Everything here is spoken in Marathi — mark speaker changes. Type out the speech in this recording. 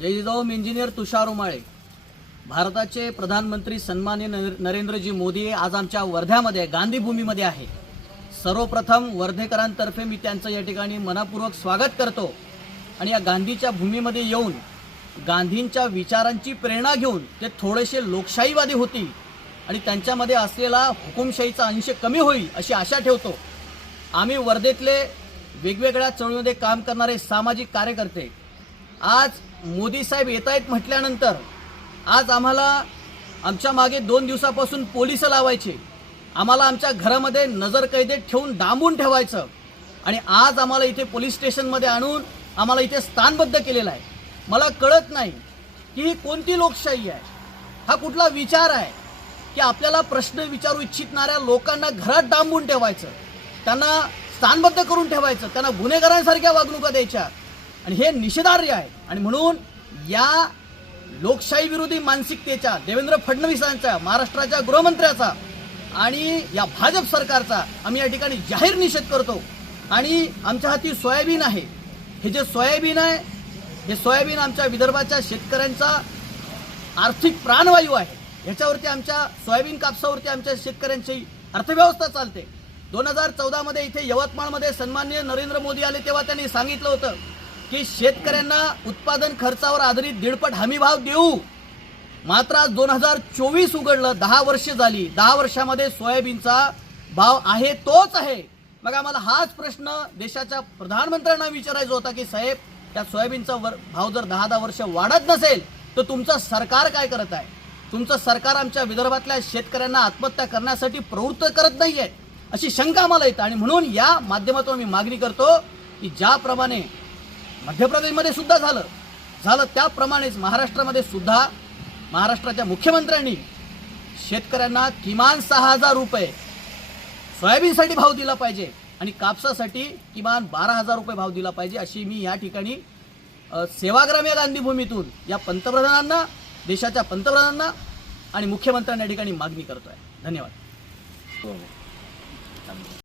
Speaker 1: जय जिजाऊम इंजिनियर तुषार उमाळे. भारताचे प्रधानमंत्री सन्मान्य नर- नरेंद्रजी मोदी आज आमच्या वर्ध्यामध्ये गांधीभूमीमध्ये आहे. सर्वप्रथम वर्धेकरांतर्फे मी त्यांचं या ठिकाणी मनापूर्वक स्वागत करतो. आणि या गांधीच्या भूमीमध्ये येऊन गांधींच्या विचारांची प्रेरणा घेऊन ते थोडेसे लोकशाहीवादी होतील आणि त्यांच्यामध्ये असलेला हुकुमशाहीचा अंश कमी होईल अशी आशा ठेवतो. आम्ही वर्धेतले वेगवेगळ्या चळवळीमध्ये काम करणारे सामाजिक कार्यकर्ते. आज मोदी साहेब येत आहेत म्हटल्यानंतर आज आम्हाला आमच्या मागे दोन दिवसापासून पोलीस लावायचे. आम्हाला आमच्या घरामध्ये नजर कैदेत ठेवून डांबून ठेवायचं. आणि आज आम्हाला इथे पोलीस स्टेशनमध्ये आणून आम्हाला इथे स्थानबद्ध केलेलं आहे. मला कळत नाही की ही कोणती लोकशाही आहे? हा कुठला विचार आहे? की आपल्याला प्रश्न विचारू इच्छितणाऱ्या लोकांना घरात डांबून ठेवायचं. त्यांना स्थानबद्ध करून ठेवायचं. त्यांना गुन्हेगारांसारख्या वागणुका द्यायच्या. आणि हे निषेधार्ह आहे. आणि म्हणून या लोकशाही विरोधी मानसिकतेच्या देवेंद्र फडणवीसांच्या महाराष्ट्राच्या गृहमंत्र्याचा आणि या भाजप सरकारचा आम्ही या ठिकाणी जाहीर निषेध करतो. आणि आमच्या हाती सोयाबीन आहे. हे जे सोयाबीन आहे हे सोयाबीन आमच्या विदर्भाच्या शेतकऱ्यांचा आर्थिक प्राणवायू आहे. ह्याच्यावरती आमच्या सोयाबीन कापसावरती आमच्या शेतकऱ्यांची अर्थव्यवस्था चालते. दोन हजार चौदामध्ये इथे यवतमाळमध्ये सन्मान्य नरेंद्र मोदी आले तेव्हा त्यांनी सांगितलं होतं की शेतकऱ्यांना उत्पादन खर्चावर आधारित दीडपट हमी भाव देऊ. मात्र आज दोन हजार चोवीस उघडलं दहा वर्ष झाली. दहा वर्षामध्ये सोयाबीनचा भाव आहे तोच आहे. मग आम्हाला हाच प्रश्न देशाच्या प्रधानमंत्र्यांना विचारायचा होता की साहेब त्या सोयाबीनचा वर भाव जर दहा दहा वर्ष वाढत नसेल तर तुमचं सरकार काय करत आहे? तुमचं सरकार आमच्या विदर्भातल्या शेतकऱ्यांना आत्महत्या करण्यासाठी प्रवृत्त करत नाही आहे अशी शंका आम्हाला येते. आणि म्हणून या माध्यमातून मी मागणी करतो की ज्याप्रमाणे मध्य प्रदेशमध्ये सुद्धा झालं. झालं त्याप्रमाणेच महाराष्ट्रामध्ये सुद्धा महाराष्ट्राच्या मुख्यमंत्र्यांनी शेतकऱ्यांना किमान सहा हजार रुपये सोयाबीनसाठी भाव दिला पाहिजे आणि कापसासाठी किमान बारा हजार रुपये भाव दिला पाहिजे अशी मी या ठिकाणी सेवाग्राम या गांधीभूमीतून या पंतप्रधानांना देशाच्या पंतप्रधानांना आणि मुख्यमंत्र्यांना या ठिकाणी मागणी करतो आहे धन्यवाद हो.